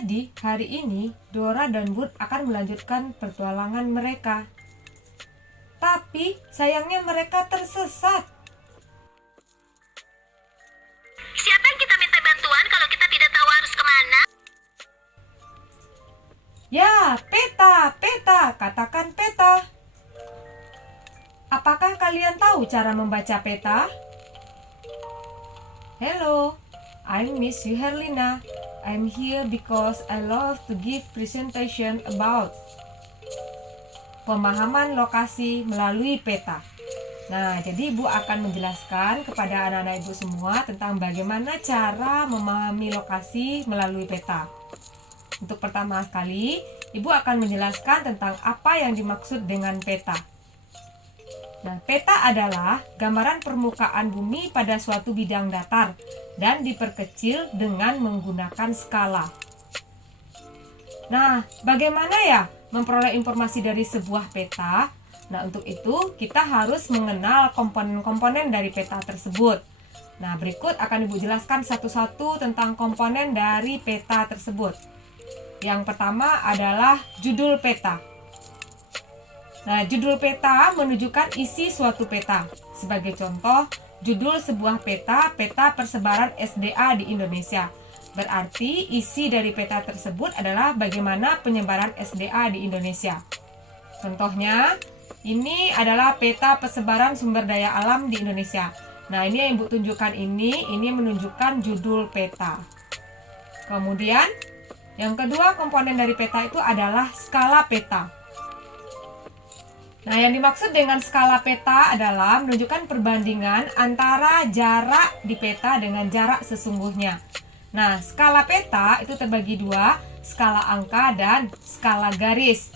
Jadi, hari ini Dora dan Bud akan melanjutkan petualangan mereka. Tapi, sayangnya mereka tersesat. Siapa yang kita minta bantuan kalau kita tidak tahu harus kemana? Ya, peta, katakan peta. Apakah kalian tahu cara membaca peta? Hello, I'm Miss Herlina. I'm here because I love to give presentation about pemahaman lokasi melalui peta. Nah, jadi Ibu akan menjelaskan kepada anak-anak Ibu semua tentang bagaimana cara memahami lokasi melalui peta. Untuk pertama kali, Ibu akan menjelaskan tentang apa yang dimaksud dengan peta. Nah, peta adalah gambaran permukaan bumi pada suatu bidang datar dan diperkecil dengan menggunakan skala. Nah, bagaimana ya memperoleh informasi dari sebuah peta? Nah, untuk itu kita harus mengenal komponen-komponen dari peta tersebut. Nah, berikut akan Ibu jelaskan satu-satu tentang komponen dari peta tersebut. Yang pertama adalah judul peta. Nah, judul peta menunjukkan isi suatu peta. Sebagai contoh, judul sebuah peta, peta persebaran SDA di Indonesia. Berarti isi dari peta tersebut adalah bagaimana penyebaran SDA di Indonesia. Contohnya, ini adalah peta persebaran sumber daya alam di Indonesia. Nah, ini yang Ibu tunjukkan ini menunjukkan judul peta. Kemudian, yang kedua komponen dari peta itu adalah skala peta. Nah, yang dimaksud dengan skala peta adalah menunjukkan perbandingan antara jarak di peta dengan jarak sesungguhnya. Nah, skala peta itu terbagi dua, skala angka dan skala garis.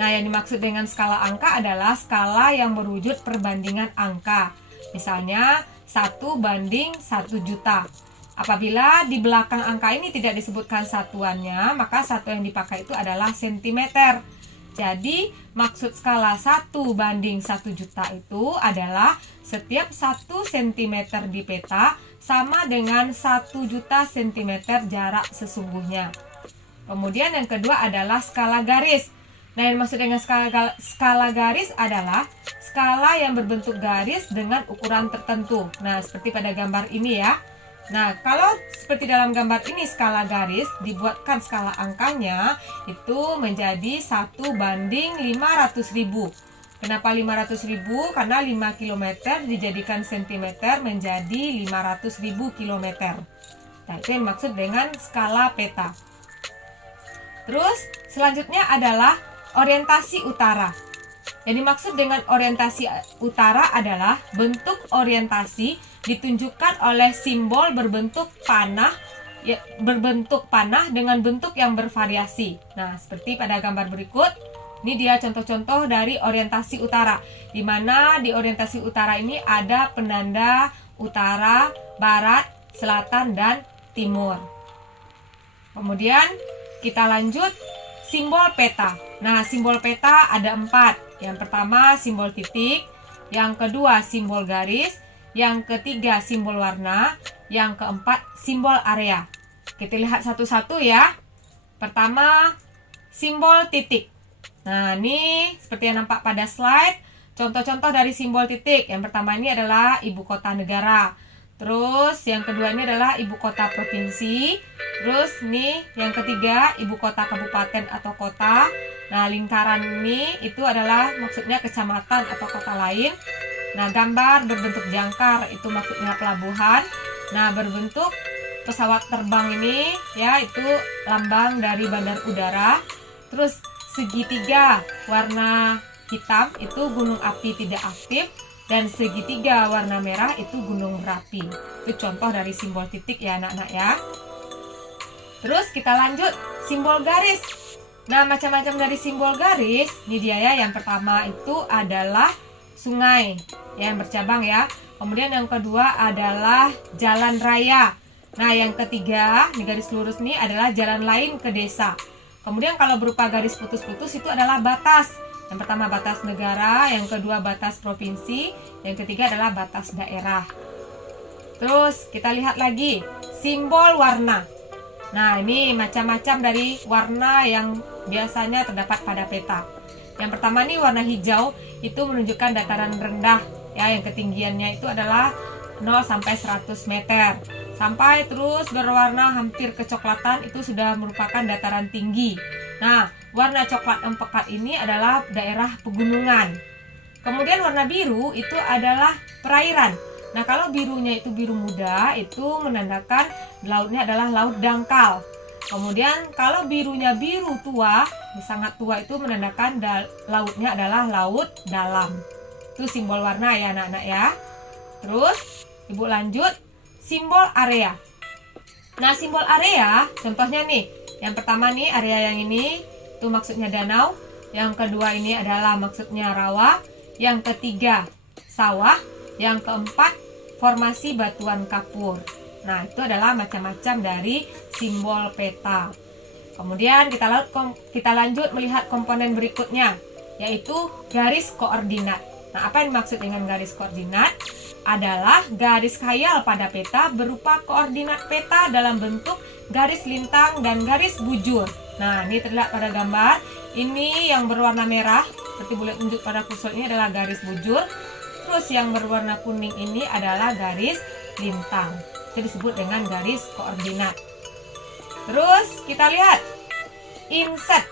Nah, yang dimaksud dengan skala angka adalah skala yang berwujud perbandingan angka. Misalnya, 1:1 juta. Apabila di belakang angka ini tidak disebutkan satuannya, maka satuan yang dipakai itu adalah sentimeter. Jadi, maksud skala 1:1 juta itu adalah setiap 1 cm di peta sama dengan 1 juta cm jarak sesungguhnya. Kemudian yang kedua adalah skala garis. Nah, yang maksud dengan skala garis adalah skala yang berbentuk garis dengan ukuran tertentu. Nah, seperti pada gambar ini ya. Nah, kalau seperti dalam gambar ini skala garis dibuatkan skala angkanya itu menjadi 1:500.000. Kenapa 500.000? Karena 5 km dijadikan cm menjadi 500.000 km. Nah, itu yang maksud dengan skala peta. Terus, selanjutnya adalah orientasi utara. Yang dimaksud dengan orientasi utara adalah bentuk orientasi ditunjukkan oleh simbol berbentuk panah dengan bentuk yang bervariasi. Nah, seperti pada gambar berikut, ini dia contoh-contoh dari orientasi utara, di mana di orientasi utara ini ada penanda utara, barat, selatan, dan timur. Kemudian kita lanjut simbol peta. Nah, simbol peta ada 4. Yang pertama simbol titik, yang kedua simbol garis, yang ketiga simbol warna, yang keempat simbol area. Kita lihat satu-satu ya. Pertama, simbol titik. Nah, ini seperti yang nampak pada slide, contoh-contoh dari simbol titik. Yang pertama ini adalah ibu kota negara. Terus yang kedua ini adalah ibu kota provinsi. Terus nih yang ketiga ibu kota kabupaten atau kota. Nah, lingkaran ini itu adalah maksudnya kecamatan atau kota lain. Nah, gambar berbentuk jangkar itu maksudnya pelabuhan. Nah, berbentuk pesawat terbang ini ya itu lambang dari bandar udara. Terus segitiga warna hitam itu gunung api tidak aktif, dan segitiga warna merah itu gunung berapi. Itu contoh dari simbol titik ya anak-anak ya. Terus kita lanjut simbol garis. Nah, macam-macam dari simbol garis. Ini dia ya, yang pertama itu adalah sungai yang bercabang ya. Kemudian yang kedua adalah jalan raya. Nah, yang ketiga, di garis lurus ini adalah jalan lain ke desa. Kemudian kalau berupa garis putus-putus itu adalah batas. Yang pertama batas negara, yang kedua batas provinsi, yang ketiga adalah batas daerah. Terus kita lihat lagi simbol warna. Nah, ini macam-macam dari warna yang biasanya terdapat pada peta. Yang pertama nih warna hijau, itu menunjukkan dataran rendah ya, yang ketinggiannya itu adalah 0 sampai 100 meter. Sampai terus berwarna hampir kecoklatan itu sudah merupakan dataran tinggi. Nah, warna coklat empekat ini adalah daerah pegunungan. Kemudian warna biru itu adalah perairan. Nah, kalau birunya itu biru muda, itu menandakan lautnya adalah laut dangkal. Kemudian kalau birunya biru tua, sangat tua, itu menandakan lautnya adalah laut dalam. Itu simbol warna ya anak-anak ya. Terus ibu lanjut simbol area. Nah, simbol area contohnya nih. Yang pertama nih area yang ini itu maksudnya danau. Yang kedua ini adalah maksudnya rawa. Yang ketiga sawah. Yang keempat formasi batuan kapur. Nah, itu adalah macam-macam dari simbol peta. Kemudian kita lanjut melihat komponen berikutnya, yaitu garis koordinat. Nah, apa yang dimaksud dengan garis koordinat? Adalah garis khayal pada peta berupa koordinat peta dalam bentuk garis lintang dan garis bujur. Nah, ini terlihat pada gambar. Ini yang berwarna merah, seperti boleh tunjuk pada kursor, ini adalah garis bujur. Terus yang berwarna kuning ini adalah garis lintang. Itu disebut dengan garis koordinat. Terus kita lihat inset.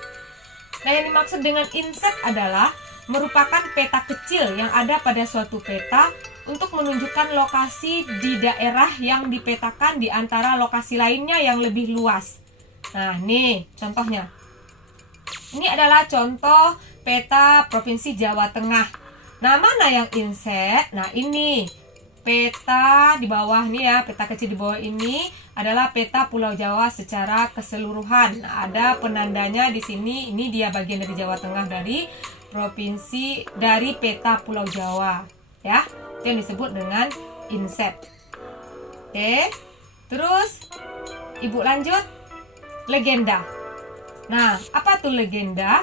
Nah, yang dimaksud dengan inset adalah merupakan peta kecil yang ada pada suatu peta untuk menunjukkan lokasi di daerah yang dipetakan di antara lokasi lainnya yang lebih luas. Nah, nih contohnya. Ini adalah contoh peta Provinsi Jawa Tengah. Nah, mana yang inset? Nah, ini peta di bawah nih ya, peta kecil di bawah ini adalah peta Pulau Jawa secara keseluruhan. Nah, ada penandanya di sini. Ini dia bagian dari Jawa Tengah, dari provinsi, dari peta Pulau Jawa ya. Itu yang disebut dengan inset. Oke. Terus ibu lanjut legenda. Nah, apa tuh legenda?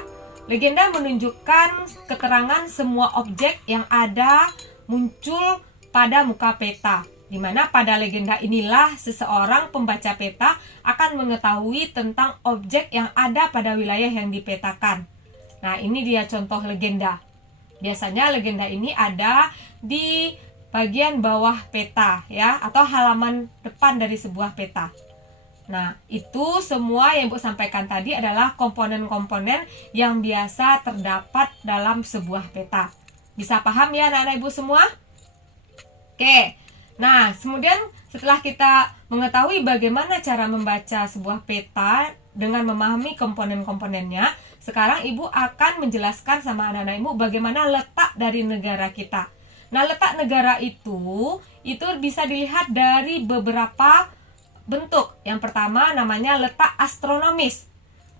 Legenda menunjukkan keterangan semua objek yang ada muncul pada muka peta, di mana pada legenda inilah seseorang pembaca peta akan mengetahui tentang objek yang ada pada wilayah yang dipetakan. Nah, ini dia contoh legenda. Biasanya legenda ini ada di bagian bawah peta ya, atau halaman depan dari sebuah peta. Nah, itu semua yang Ibu sampaikan tadi adalah komponen-komponen yang biasa terdapat dalam sebuah peta. Bisa paham ya anak-anak Ibu semua? Oke. Nah, kemudian setelah kita mengetahui bagaimana cara membaca sebuah peta dengan memahami komponen-komponennya, sekarang Ibu akan menjelaskan sama anak-anak Ibu bagaimana letak dari negara kita. Nah, letak negara itu bisa dilihat dari beberapa bentuk. Yang pertama namanya letak astronomis.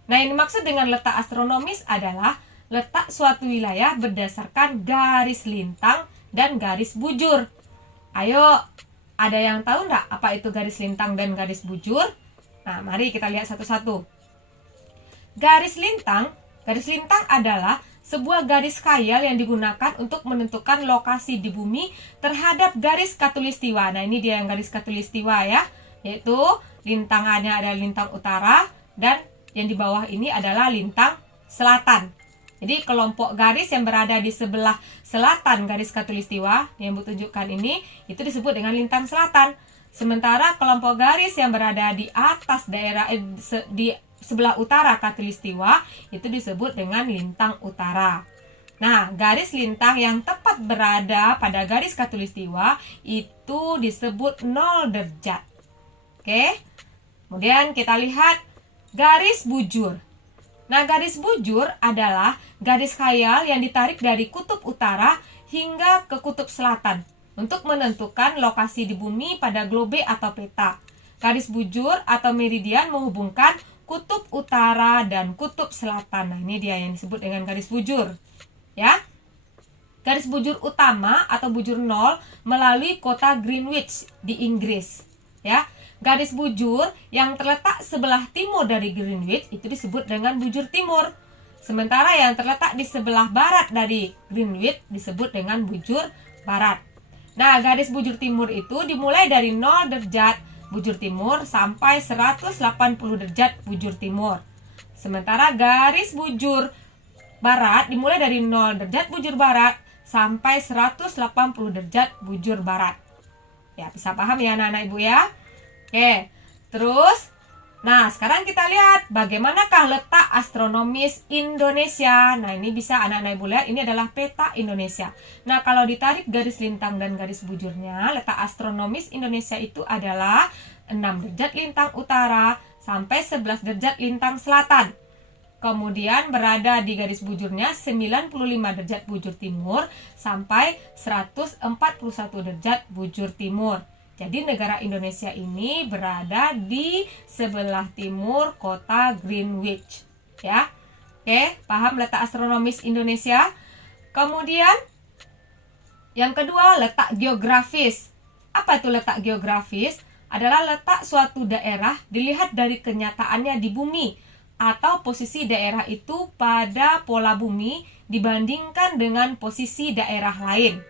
Nah, yang dimaksud dengan letak astronomis adalah letak suatu wilayah berdasarkan garis lintang dan garis bujur. Ayo, ada yang tahu nggak apa itu garis lintang dan garis bujur? Nah, mari kita lihat satu-satu. Garis lintang adalah sebuah garis khayal yang digunakan untuk menentukan lokasi di bumi terhadap garis khatulistiwa. Nah, ini dia yang garis khatulistiwa ya. Yaitu lintangannya adalah lintang utara dan yang di bawah ini adalah lintang selatan. Jadi kelompok garis yang berada di sebelah selatan garis khatulistiwa yang Ibu tunjukkan ini itu disebut dengan lintang selatan. Sementara kelompok garis yang berada di atas daerah di sebelah utara khatulistiwa itu disebut dengan lintang utara. Nah, garis lintang yang tepat berada pada garis khatulistiwa itu disebut 0 derajat. Oke, kemudian kita lihat garis bujur. Nah, garis bujur adalah garis khayal yang ditarik dari kutub utara hingga ke kutub selatan untuk menentukan lokasi di bumi pada globe atau peta. Garis bujur atau meridian menghubungkan kutub utara dan kutub selatan. Nah, ini dia yang disebut dengan garis bujur. Ya. Garis bujur utama atau bujur 0 melalui kota Greenwich di Inggris. Ya. Garis bujur yang terletak sebelah timur dari Greenwich itu disebut dengan bujur timur. Sementara yang terletak di sebelah barat dari Greenwich disebut dengan bujur barat. Nah, garis bujur timur itu dimulai dari 0 derajat bujur timur sampai 180 derajat bujur timur. Sementara garis bujur barat dimulai dari 0 derajat bujur barat sampai 180 derajat bujur barat. Ya, bisa paham ya anak-anak ibu ya? Oke, terus nah sekarang kita lihat bagaimanakah letak astronomis Indonesia. Nah ini bisa anak-anak ibu lihat, ini adalah peta Indonesia. Nah kalau ditarik garis lintang dan garis bujurnya, letak astronomis Indonesia itu adalah 6 derajat lintang utara sampai 11 derajat lintang selatan. Kemudian berada di garis bujurnya 95 derajat bujur timur sampai 141 derajat bujur timur. Jadi negara Indonesia ini berada di sebelah timur kota Greenwich, ya. Oke, paham letak astronomis Indonesia? Kemudian yang kedua, letak geografis. Apa itu letak geografis? Adalah letak suatu daerah dilihat dari kenyataannya di bumi atau posisi daerah itu pada pola bumi dibandingkan dengan posisi daerah lain.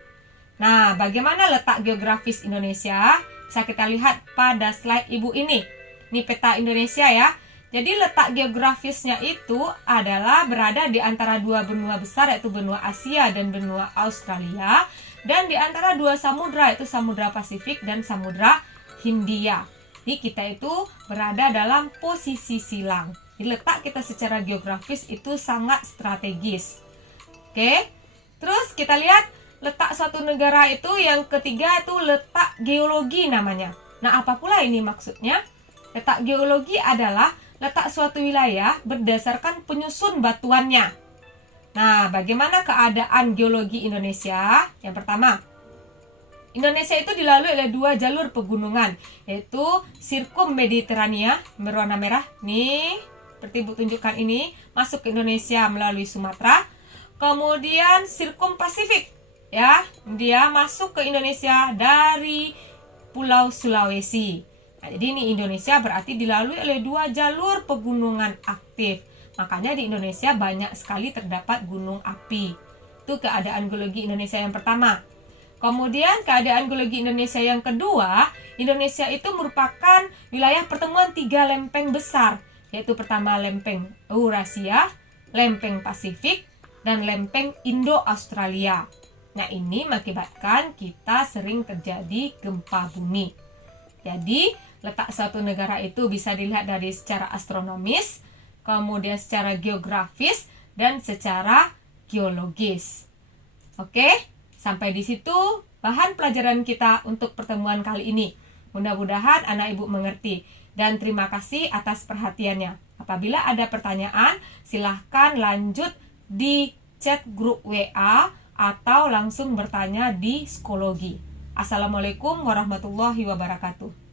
Nah, bagaimana letak geografis Indonesia? Bisa kita lihat pada slide ibu ini. Ini peta Indonesia ya. Jadi letak geografisnya itu adalah berada di antara dua benua besar, yaitu benua Asia dan benua Australia. Dan di antara dua samudra, yaitu Samudra Pasifik dan Samudra Hindia. Jadi kita itu berada dalam posisi silang. Jadi letak kita secara geografis itu sangat strategis. Oke, terus kita lihat letak suatu negara itu yang ketiga itu letak geologi namanya. Nah, apa pula ini maksudnya? Letak geologi adalah letak suatu wilayah berdasarkan penyusun batuannya. Nah, bagaimana keadaan geologi Indonesia? Yang pertama, Indonesia itu dilalui oleh dua jalur pegunungan, yaitu Sirkum Mediterania berwarna merah. Nih, seperti ibu tunjukkan ini, masuk ke Indonesia melalui Sumatera. Kemudian Sirkum Pasifik, ya, dia masuk ke Indonesia dari Pulau Sulawesi. Nah, jadi ini Indonesia berarti dilalui oleh dua jalur pegunungan aktif. Makanya di Indonesia banyak sekali terdapat gunung api. Itu keadaan geologi Indonesia yang pertama. Kemudian keadaan geologi Indonesia yang kedua, Indonesia itu merupakan wilayah pertemuan tiga lempeng besar, yaitu pertama lempeng Eurasia, lempeng Pasifik, dan lempeng Indo-Australia. Nah, ini mengakibatkan kita sering terjadi gempa bumi. Jadi, letak suatu negara itu bisa dilihat dari secara astronomis, kemudian secara geografis, dan secara geologis. Oke, sampai di situ bahan pelajaran kita untuk pertemuan kali ini. Mudah-mudahan anak ibu mengerti. Dan terima kasih atas perhatiannya. Apabila ada pertanyaan, silahkan lanjut di chat grup WA atau langsung bertanya di psikologi. Assalamualaikum warahmatullahi wabarakatuh.